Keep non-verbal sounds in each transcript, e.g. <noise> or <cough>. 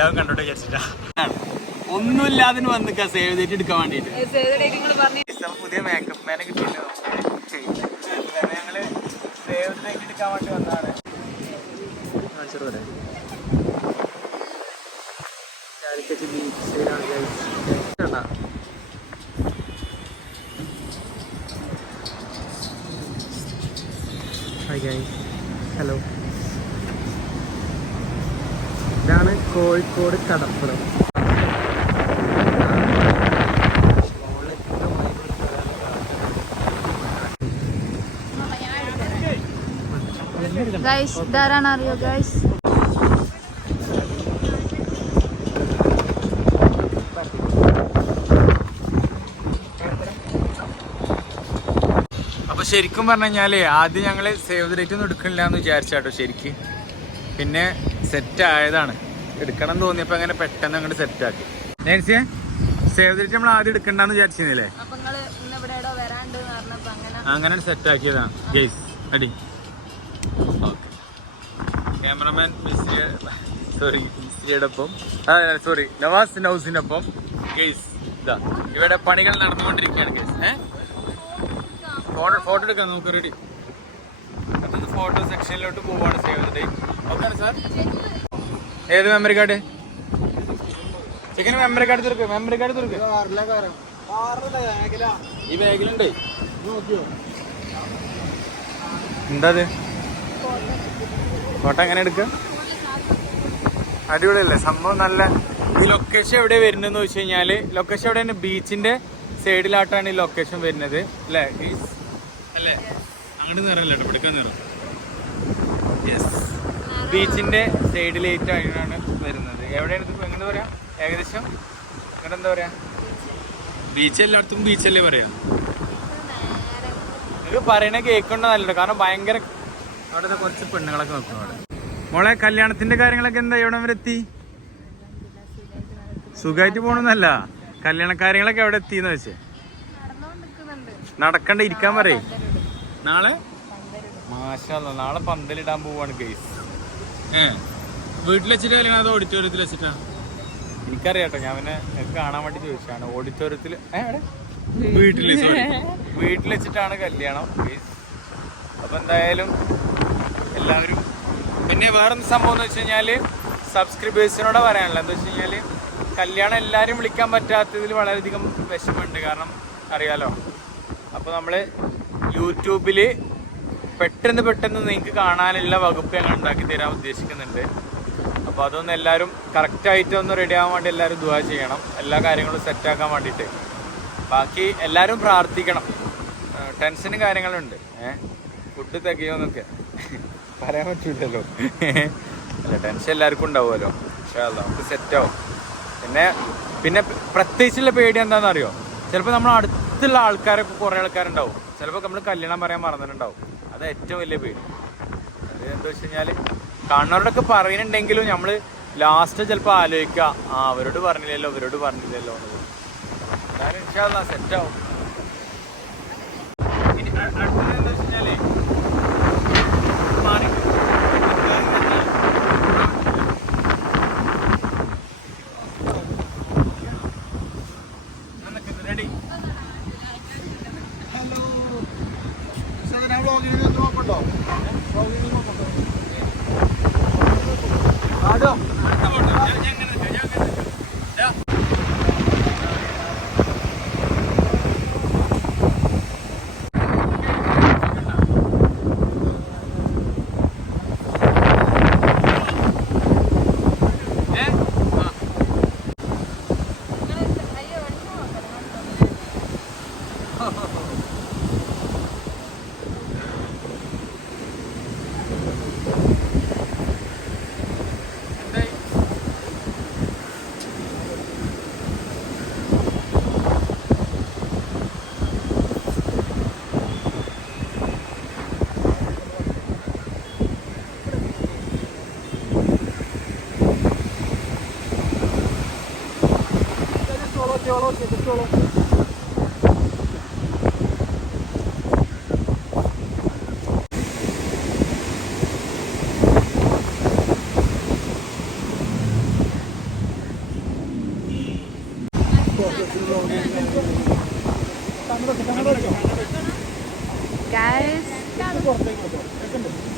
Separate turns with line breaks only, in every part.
എല്ലാവരും കണ്ടോട്ടെ വിചാരിച്ചിട്ടാ. ഒന്നുമില്ലാതെ വന്നിക്ക സേവ് ചെയ്തിട്ട് എടുക്കാൻ വേണ്ടിട്ട് പുതിയ മേക്കപ്പ് മാനെ കിട്ടിയില്ല ഞങ്ങൾ സേവ് ചെയ്തിട്ട് എടുക്കാൻ വേണ്ടി വന്നതാണ്. ഹായ് ഗൈസ് ഹലോ ഇതാണ് കോഴിക്കോട് കടപ്പുറം.
ഗൈസ് ഇതാരാണ് അറിയോ ഗൈസ്
അപ്പൊ ശരിക്കും പറഞ്ഞു കഴിഞ്ഞാൽ ആദ്യം ഞങ്ങൾ സേവ് ദ ഡേറ്റ് ഒന്നും എടുക്കണില്ല എന്ന് വിചാരിച്ചാട്ടോ ശരിക്ക്. പിന്നെ സെറ്റ് ആയതാണ്. എടുക്കണം എന്ന് തോന്നിയപ്പോ അങ്ങനെ പെട്ടെന്ന് അങ്ങോട്ട് സെറ്റ് ആക്കി. നേരിച്ചേ സേവ് ചെയ്തിട്ട് നമ്മൾ ആദ്യം എടുക്കണ്ടെന്ന് വിചാരിച്ചിരുന്നില്ലേ?
അങ്ങനെ
സെറ്റ് ആക്കിയതാണ്. ഗെയ്സ് അടി ക്യാമറമാൻ മിസ്ത്രി സോറി മിസ്ത്രിയോടൊപ്പം സോറി നവാസ് നൗസിനൊപ്പം. ഗെയ്സ് ഇതാ ഇവിടെ പണികൾ നടന്നുകൊണ്ടിരിക്കുകയാണ് ഗെയ്സ് ഏഹ് ഫോട്ടോ എടുക്കാം. നമുക്ക് റെഡി ഫോട്ടോ സെക്ഷനിലോട്ട് പോവാണ് save the day okay sir ഏത് memory card chicken memory card തീർക്ക് memory card തീർക്ക് ഈ ബാഗിലുണ്ട്. എന്താ അത് ഫോട്ടോ എങ്ങനെ എടുക്കുക അടിപൊളിയല്ലേ? സംഭവം നല്ല ഈ ലൊക്കേഷൻ എവിടെ വരുന്നതെന്ന് വെച്ച് കഴിഞ്ഞാൽ ലൊക്കേഷൻ എവിടെയാണ്? ബീച്ചിന്റെ സൈഡിലായിട്ടാണ് ഈ ലൊക്കേഷൻ വരുന്നത്. അല്ലേ? അല്ലേ? അങ്ങോട്ട് നിറല്ലേ എടുക്കാൻ നിറം യെസ് സൈഡിലേറ്റ് ആയിട്ടാണ് വരുന്നത്. എവിടെയാണ് ഇത് എന്താ പറയാ? ഏകദേശം ഇവിടെ എന്താ പറയാ? ബീച്ച് എല്ലായിടത്തും ബീച്ചല്ലേ പറയാ? ഇത് പറയണ കേൾക്കണ്ട നല്ലത്. കാരണം ഭയങ്കര അവിടെ കുറച്ച് പെണ്ണുങ്ങളൊക്കെ നോക്കുന്നു അവിടെ. മോളെ കല്യാണത്തിന്റെ കാര്യങ്ങളൊക്കെ എന്താ എവിടെ വരെ എത്തി? സുഖമായിട്ട് പോണെന്നല്ല. കല്യാണ കാര്യങ്ങളൊക്കെ എവിടെ എത്തിന്ന് വെച്ചേ? നടക്കണ്ട ഇരിക്കാൻ പറയേ. നാളെ? മാഷല്ല നാളെ പന്തലിടാൻ പോവാണ് ഗൈസ് വീട്ടിൽ വെച്ചിട്ട് അതോ ഓഡിറ്റോറിയത്തിൽ വെച്ചിട്ടാ? എനിക്കറിയാട്ടോ ഞാൻ പിന്നെ എനിക്ക് കാണാൻ വേണ്ടി ചോദിച്ചാണ് ഓഡിറ്റോറിയത്തിൽ സോറി വീട്ടിൽ വെച്ചിട്ടാണ് കല്യാണം ഗൈസ് അപ്പൊ എന്തായാലും എല്ലാവരും പിന്നെ വേറൊരു സംഭവം എന്ന് വെച്ച് കഴിഞ്ഞാൽ സബ്സ്ക്രൈബേഴ്സിനോട് പറയാനുള്ളത്. എന്താ വെച്ച് കഴിഞ്ഞാൽ കല്യാണം എല്ലാരും വിളിക്കാൻ പറ്റാത്തതിൽ വളരെയധികം വിഷമമുണ്ട്. കാരണം അറിയാലോ. അപ്പൊ നമ്മൾ യൂട്യൂബിൽ പെട്ടെന്ന് പെട്ടെന്ന് നിങ്ങൾക്ക് കാണാനുള്ള വകുപ്പ് ഞങ്ങൾ ഉണ്ടാക്കി തരാൻ ഉദ്ദേശിക്കുന്നുണ്ട്. അപ്പോൾ അതൊന്ന് എല്ലാവരും കറക്റ്റായിട്ട് ഒന്ന് റെഡി ആവാൻ വേണ്ടി എല്ലാവരും ദുവാ ചെയ്യണം. എല്ലാ കാര്യങ്ങളും സെറ്റാക്കാൻ വേണ്ടിയിട്ട്. ബാക്കി എല്ലാവരും പ്രാർത്ഥിക്കണം. ടെൻഷനും കാര്യങ്ങളുണ്ട് ഏഹ് ഫുഡ് തികയോന്നൊക്കെ പറയാൻ പറ്റില്ലല്ലോ അല്ല ടെൻഷൻ എല്ലാവർക്കും ഉണ്ടാവുമല്ലോ. പക്ഷേ അത് നമുക്ക് സെറ്റാവും പിന്നെ പിന്നെ പ്രത്യേകിച്ചുള്ള പേടി എന്താണെന്ന് അറിയോ ചിലപ്പോൾ നമ്മൾ അടുത്തുള്ള ആൾക്കാരൊക്കെ കുറേ ആൾക്കാരുണ്ടാവും. ചിലപ്പോൾ നമ്മൾ കല്യാണം പറയാൻ മറന്നിട്ടുണ്ടാവും. അത് ഏറ്റവും വലിയ പേടി. അത് എന്താ വെച്ച് കഴിഞ്ഞാൽ കാണുന്നവരോടൊക്കെ പറയുന്നുണ്ടെങ്കിലും നമ്മൾ ലാസ്റ്റ് ചിലപ്പോൾ ആലോചിക്കുക ആ അവരോട് പറഞ്ഞില്ലല്ലോ അവരോട് പറഞ്ഞില്ലല്ലോ എന്നത് എന്തായാലും ഇൻഷാല്ല സെറ്റാവും Oke, betul. Guys, come
on.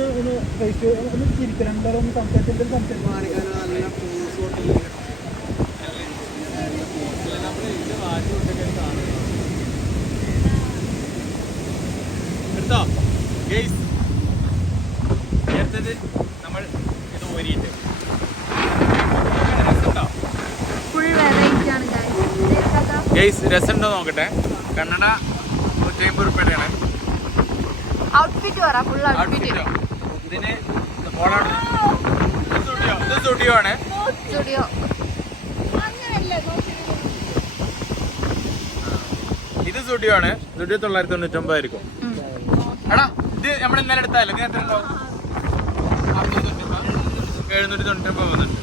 ഒന്ന് ഒന്ന് കഴിച്ചു ഒന്ന് ചിരിക്കണം. രണ്ടുപേരും ഒന്ന് സംസാരിച്ചിട്ട് സംസാരിക്കും
എടുത്തോ? ഗെയ്സ് അടുത്തത് നമ്മൾ ഇത്
ഗൈസ്
ഗെയ്സ് രസമുണ്ടോ നോക്കട്ടെ? കണ്ണട നൂറ്റി അമ്പത് റുപ്യയുടെയാണ്
ഔട്ട്ഫിറ്റ് പറ ഫുൾ ഔട്ട്ഫിറ്റോ
ഇതിന് ഫോണാണ് ഇത് സ്റ്റുഡിയോ. ആണ്.
സ്റ്റുഡിയോ.
ഇത് സ്റ്റുഡിയോ ആണ്. സ്റ്റുഡിയോ തൊള്ളായിരത്തി തൊണ്ണൂറ്റൊമ്പതായിരിക്കും എടാ ഇത് നമ്മൾ ഇന്നലെ എടുത്താലോ? നീ എത്ര എഴുന്നൂറ്റി തൊണ്ണൂറ്റി ഒമ്പത് വന്നിട്ട്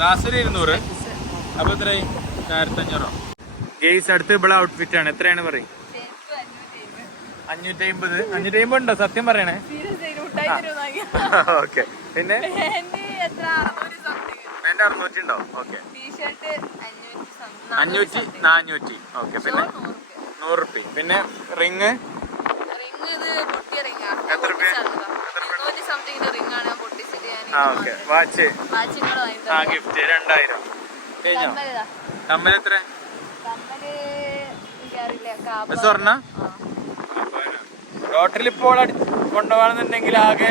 ലാസ്റ്റ് ഒരു ഇരുന്നൂറ്. അപ്പൊ എത്രയായി? ആയിരത്തി അഞ്ഞൂറോ ഗെയ്സ് അടുത്ത് ഇവിടെ ഔട്ട്ഫിറ്റ് ആണ്. എത്രയാണ് പറയും? അഞ്ഞൂറ്റി അമ്പത് അഞ്ഞൂറ്റി അമ്പത് ഉണ്ടോ സത്യം പറയണേ. <laughs> ഓക്കെ. പിന്നെ? എന്റെ അറുന്നൂറ്റി ഉണ്ടോ? ഓക്കെ.
അഞ്ഞൂറ്റി
നാനൂറ്റി. ഓക്കെ പിന്നെ?
നൂറ്
റുപ്പി പിന്നെ റിങ്? എത്ര ആ ഓക്കെ. വാച്ച്. ആ ഗിഫ്റ്റ് രണ്ടായിരം. കഴിഞ്ഞോ? കമ്മൽ എത്ര
സ്വർണ.
ടോട്ടൽ ഇപ്പോൾ കൊണ്ടുപോകണമെന്നുണ്ടെങ്കിൽ ആകെ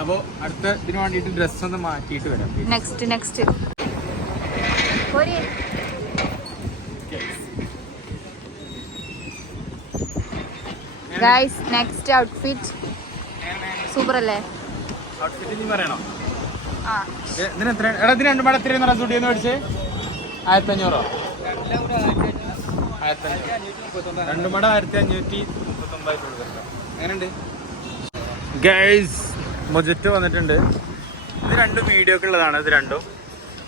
അപ്പോ അടുത്ത ഇതിന് വേണ്ടിയിട്ട് ഡ്രസ് ഒന്ന് മാറ്റിയിട്ട് വരാം.
Next next guys next outfit super അല്ലേ
ഔട്ട്ഫിറ്റ് ഇനി പറയണോ? ഇതിന് എത്ര എടാ ഇതിന് രണ്ടും പാടെ എത്രയാണ് റെസൂട്ട് ചെയ്യുന്ന മേടിച്ച് ആയിരത്തി അഞ്ഞൂറോ ആയിരത്തി അഞ്ഞൂറ് രണ്ടും പാടെ ആയിരത്തി അഞ്ഞൂറ്റി മുപ്പത്തൊമ്പതായിട്ട് കൊടുക്കാം എങ്ങനെയുണ്ട്? ഗൈസ് മൊജറ്റ് വന്നിട്ടുണ്ട്. ഇത് രണ്ടും വീഡിയോക്ക് ഉള്ളതാണ് ഇത് രണ്ടും.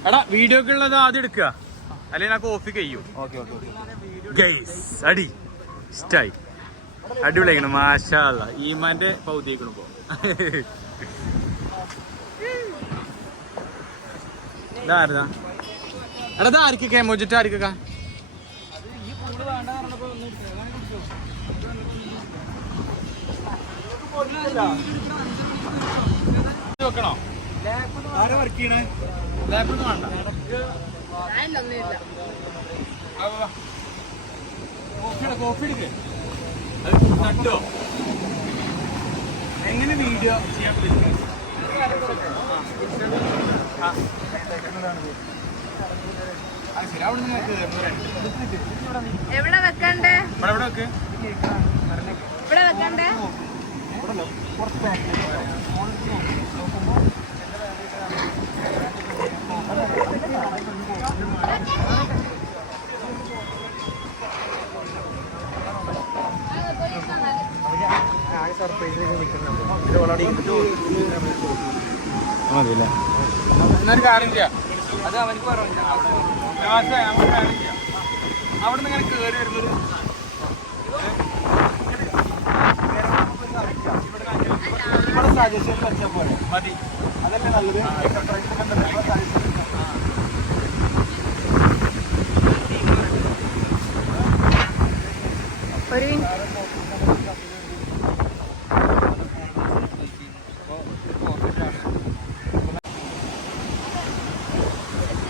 എടാ വീഡിയോക്ക് ഉള്ളത് ആദ്യം എടുക്കുക. അല്ലെങ്കിൽ ഞാൻ കോഫി കഴിയും ഓക്കെ ഓക്കെ ഗൈസ് അടി. ഇഷ്ടായി. അടിപൊളിയാക്കണം മാഷാ. ഈമാന്റെ പൗതിയേക്കണം പോ ഇതാരതാ? എടാ ആർക്കൊക്കെ മൊജറ്റ് ആർക്കൊക്കെ? വെക്കണോ
ആരാ വർക്ക് ചെയ്യണേ
ലാപ്പൊന്നും വേണ്ട. കോഫി എടുക്ക്. അത്? എങ്ങനെ വീഡിയോ ചെയ്യാൻ പറ്റും ആ. ആ, ശരി അവിടെ നിന്ന് കേറുന്നു
എവിടെ വെക്കണ്ടേ
ഇവിടെ ഇവിടെ വെക്ക്
ഇവിടെ വെക്കണ്ടേ
മതിയല്ലേ എന്നൊരു കാര്യം ചെയ്യാം. അത് അവനക്ക് പറഞ്ഞു അവിടെ നിന്ന് ഇങ്ങനെ കയറി വരുന്നൊരു
ഇവിടെ സജഷൻ വെച്ചാൽ പോലെ
മതി
അതല്ലേ നല്ലത്
ഒരു മിനിറ്റ്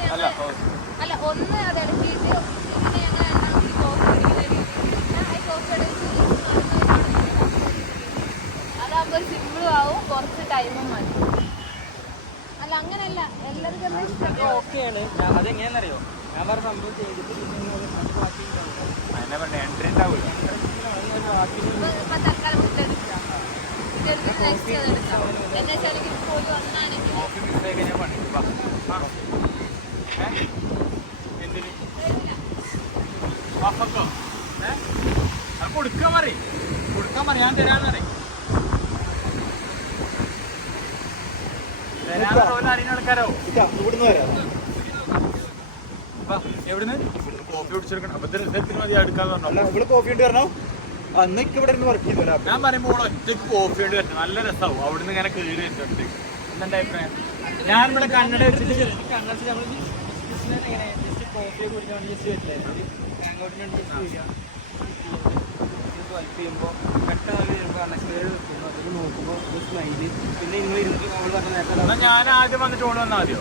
അല്ല ഓ.
അല്ല ഒന്ന് അത് ഇളക്കിയിട്ട് ഇങ്ങനെ ഞങ്ങൾ രണ്ടാളും കൂടി കോഫി കുടിക്കുന്ന രീതി ഞാൻ ഈ കോഫി അടിച്ച് അതാകുമ്പോൾ സിമ്പിളും ആവും കുറച്ച് ടൈമും മതി അല്ല അങ്ങനെയല്ല എല്ലാവർക്കും എന്താ ഇഷ്ടം
ഓക്കെയാണ് അതെങ്ങനെയാണെന്നറിയോ ഞാൻ പറഞ്ഞ സംഭവം ചെയ്തിട്ട് പിന്നെ ഇങ്ങനെ അത് ബാക്കി ഉണ്ടാവും.
അതിനെ പറഞ്ഞ എൻട്രി ഉണ്ടാവില്ല
അങ്ങനെ ബാക്കി
ഇപ്പൊ ഇപ്പൊ തൽക്കാലം ഇട്ടെടുക്കാം ഇട്ടെടുത്ത് നെക്സ്റ്റ് എടുക്കാം എന്താ വെച്ചാൽ പോയി ഒന്നാണെങ്കിൽ
കോഫി മിസ് ആയി കഴിഞ്ഞാൽ പണി വാ. ആ. ഏ? എന്തിന്? പഫക്കോ? ഏ? അത് കൊടുക്കാൻ മറി കൊടുക്കാൻ മറി ഞാൻ തരാന്ന് പറയും
ഇവിടുന്ന് വരാം
എവിടുന്ന് കോഫി കുടിച്ചെടുക്കണം. അപ്പൊ ഇത് ഇതെത്തിന് മതി എടുക്കാന്ന് പറഞ്ഞു.
ഇവിടെ കോഫി ഉണ്ട് വരണോ അന്ന് ഇവിടെ നിന്ന് വർക്ക് ചെയ്തല്ലോ
ഞാൻ പറയുമ്പോൾ ഒറ്റയ്ക്ക് കോഫി ഉണ്ട് വരണം നല്ല രസമാവും അവിടുന്ന് ഇങ്ങനെ കേറി വരുന്നുണ്ട്. എന്താ അഭിപ്രായം? ഞാൻ ഇവിടെ വെച്ചിട്ട്
നമ്മൾ എങ്ങനെ ജസ്റ്റ് കോഫി കുടിക്കാൻ വേണ്ടി ജസ്റ്റ് വരില്ലേ? ഒരു ഹാങ് ഔട്ടിന് വേണ്ടി ജസ്റ്റ് വരിക. വൈപ്പ് ചെയ്യുമ്പോൾ പെട്ടെന്ന് വരുമ്പോൾ അണ്ണശ്ശേരി വെക്കുന്നു അതിൽ നോക്കുമ്പോൾ ഒരു പിന്നെ ഇരുന്ന് പറഞ്ഞ നേരത്തെ
ഞാൻ ആദ്യം വന്നിട്ട് ഓൾ വന്നാൽ മതിയോ?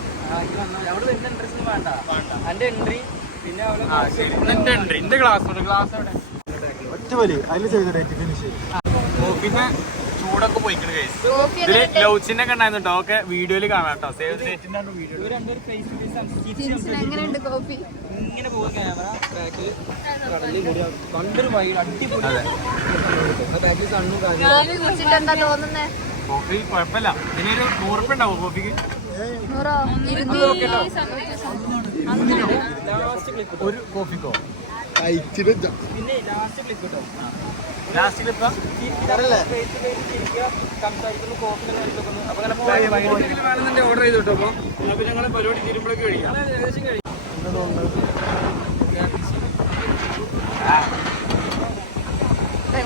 അവിടെ വരുന്ന ഇൻട്രസ്റ്റ് വേണ്ട. എന്റെ എൻട്രി
എന്റെ ഗ്ലാസ് ഗ്ലാസ്
ഒറ്റ വലി അതിൽ ചെയ്ത ഡേറ്റ് ഫിനിഷ്
പിന്നെ ചൂടൊക്കെ പോയിക്കണ് കേസ്
കോഫി
ഇതിൽ ലൗച്ചിന്റെ ഒക്കെ ഉണ്ടായിരുന്നു കേട്ടോ ഒക്കെ വീഡിയോയിൽ കാണാം കേട്ടോ സേവ് ഡേറ്റിന്റെ വീഡിയോ
ഇങ്ങനെ പോകും ക്യാമറ ബാക്കിൽ കടലിൽ കൂടി കണ്ടൊരു വൈഡ് അടിപൊളി.
അതെ.
ബാക്കിൽ കണ്ണും കാര്യം
കോഫി
കുഴപ്പമില്ല. ഇതിനൊരു നൂറുപ്യ ഉണ്ടാവും കോഫിക്ക്
നൂറോ?
ഒരു കോഫിക്കോ
പിന്നെ ലാസ്റ്റ് ക്ലിപ്പ് കേട്ടോ ലാസ്റ്റ് ചിരിക്കുക സംസാരിക്കുന്നു കോഫി അപ്പൊ അങ്ങനെ ഓർഡർ ചെയ്തു കേട്ടോ അപ്പൊ
പിന്നെ ഞങ്ങൾ പരിപാടി തീരുമ്പോഴേക്ക് കഴിക്കാം.
ഏകദേശം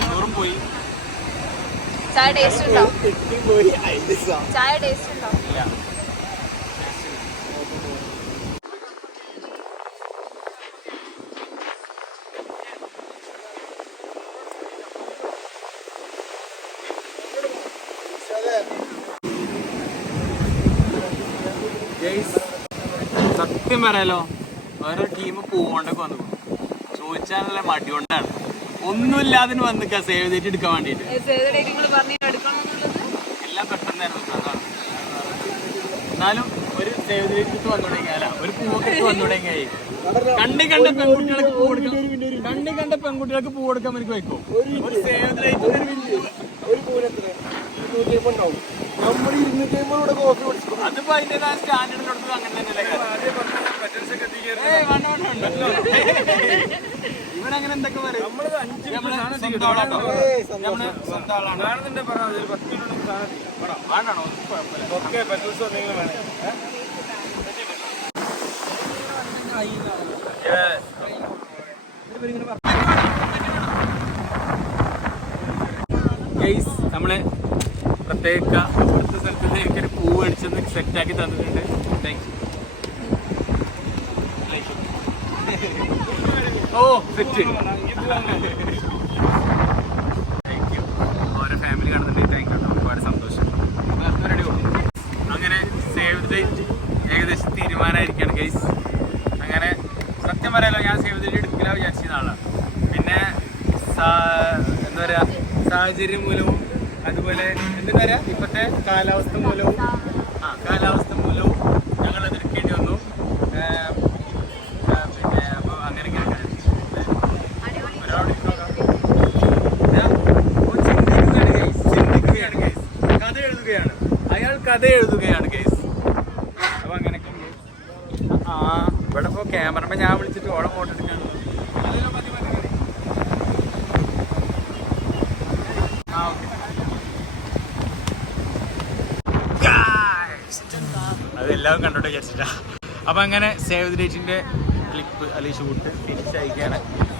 നൂറും പോയി.
ചായ ടേസ്റ്റ് ഉണ്ടോ? ചായ ടേസ്റ്റ് ഉണ്ടോ?
പറയാലോ? വേറെ ടീം പോകണ്ടൊക്കെ വന്നു. ചോദിച്ചാലല്ലേ മടി കൊണ്ടാണ്. ഒന്നുമില്ലാതിന് വന്നിക്ക സേവ് ചെയ്തിട്ട് എടുക്കാൻ
വേണ്ടിട്ട്
എല്ലാം പെട്ടെന്നായിരുന്നു അതാണ്. എന്നാലും ഒരു സേവ് ചെയ്തിട്ട് വന്നു തുടങ്ങിയാല? ഒരു പൂവൊക്കെ വന്നു തുടങ്ങിയായി കണ്ട് കണ്ട പെൺകുട്ടികൾക്ക് പൂ കൊടുക്കാം കണ്ട് കണ്ട പെൺകുട്ടികൾക്ക് പൂ കൊടുക്കാൻ എനിക്ക് വയ്ക്കും. ഒരു സേവ്
ഒരു പൂരത്തിന് നൂറ്റി ഉണ്ടാവും. നമ്മൾ ഇരുന്നൂറ്റി അമ്പതോടെ കോഫി കുടിച്ചു
അതിപ്പോ അതിന്റേതായ സ്റ്റാൻഡേർഡ് കൊടുത്തത് അങ്ങനെ തന്നെയല്ലേ ഇവനങ്ങനെ എന്തൊക്കെ പറയും? നമ്മൾ സ്വന്തം അടുത്ത പൂ സെറ്റ് സ്ഥലത്ത് നിന്ന് എനിക്കൊരു പൂ അടിച്ചൊന്ന് സെറ്റാക്കി തന്നിട്ടുണ്ട്. Thank you oh set thank you ഓരോ ഫാമിലി കാണുന്നുണ്ട്. താങ്ക് യു ഒരുപാട് സന്തോഷം. അങ്ങനെ സേവ് ഡേറ്റ് ഏകദേശം തീരുമാനമായിരിക്കുകയാണ് ഗൈസ് അങ്ങനെ സത്യം പറയാലോ ഞാൻ സേവ് ഡേറ്റ് എടുക്കില്ല വിചാരിച്ചിരുന്ന ആളാണ് പിന്നെ എന്താ പറയുക സാഹചര്യം മൂലവും അതുപോലെ എന്താ പറയാ ഇപ്പോഴത്തെ കാലാവസ്ഥ മൂലവും ആ കാലാവസ്ഥ മൂലവും ഞങ്ങൾ അത് എടുക്കേണ്ടി വന്നു പിന്നെ അപ്പോൾ അങ്ങനെ ഒരാളോട് ചിന്തിക്കുകയാണ് കഥ എഴുതുകയാണ്. അയാൾ കഥ എഴുതുകയാണ് ഗൈസ് അപ്പൊ അങ്ങനെയൊക്കെ ഉണ്ട്. ആ ഇവിടെ ഇപ്പൊ ക്യാമറമാൻ ഞാൻ വിളിച്ചിട്ട് ഓളം ഫോട്ടോ എടുക്കാണ് അതിലോ മതി, മതി, മതി. ആ, okay. Guys. അത് എല്ലാവരും കണ്ടോട്ടെ വിചാരിച്ചിട്ടാ. അപ്പൊ അങ്ങനെ സേവ് ദ ഡേറ്റിന്റെ ക്ലിപ്പ് അല്ലെങ്കിൽ ഷൂട്ട് ഫിനിഷ് ആയിക്കാണ്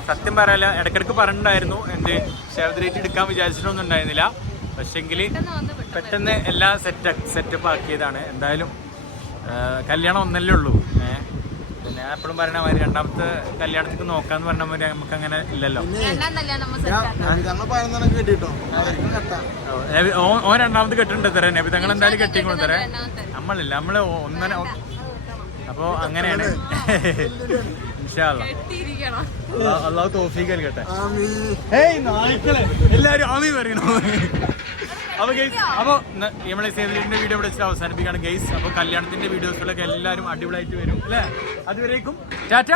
സത്യം പറയാല്ല ഇടക്കിടക്ക് പറഞ്ഞിട്ടുണ്ടായിരുന്നു എന്ത് സേവ് ദ ഡേറ്റ് എടുക്കാൻ വിചാരിച്ചിട്ടൊന്നും ഉണ്ടായിരുന്നില്ല. പക്ഷെങ്കിൽ പെട്ടെന്ന് എല്ലാം സെറ്റ് സെറ്റപ്പ് ആക്കിയതാണ്. എന്തായാലും കല്യാണം ഒന്നല്ലേ ഉള്ളൂ. പിന്നെ ഞാൻ എപ്പോഴും പറയണ മാതിരി രണ്ടാമത്തെ കല്യാണത്തിക്ക് നോക്കാന്ന് പറഞ്ഞ മാതിരി നമുക്ക് അങ്ങനെ ഇല്ലല്ലോ. ഓ, ഓൻ രണ്ടാമത് കെട്ടുണ്ട് തരാം നബി തങ്ങൾ എന്തായാലും കെട്ടിക്കൊണ്ട് തരാൻ നമ്മളില്ല നമ്മൾ ഒന്നര അപ്പോ അങ്ങനെയാണ്. അള്ളാഹു തോഫീക്കൽ കേട്ടെ എല്ലാരും ആമി പറയണു? അപ്പൊ ഗൈസ് അപ്പൊ ന- നമ്മളെ സേവലിന്റെ വീഡിയോ ഇവിടെ വെച്ചിട്ട് അവസാനിപ്പിക്കുകയാണ് ഗൈസ് അപ്പൊ കല്യാണത്തിന്റെ വീഡിയോസുകളൊക്കെ എല്ലാവരും അടിപൊളിയായിട്ട് വരും അല്ലേ? അതുവരേക്കും ടാറ്റ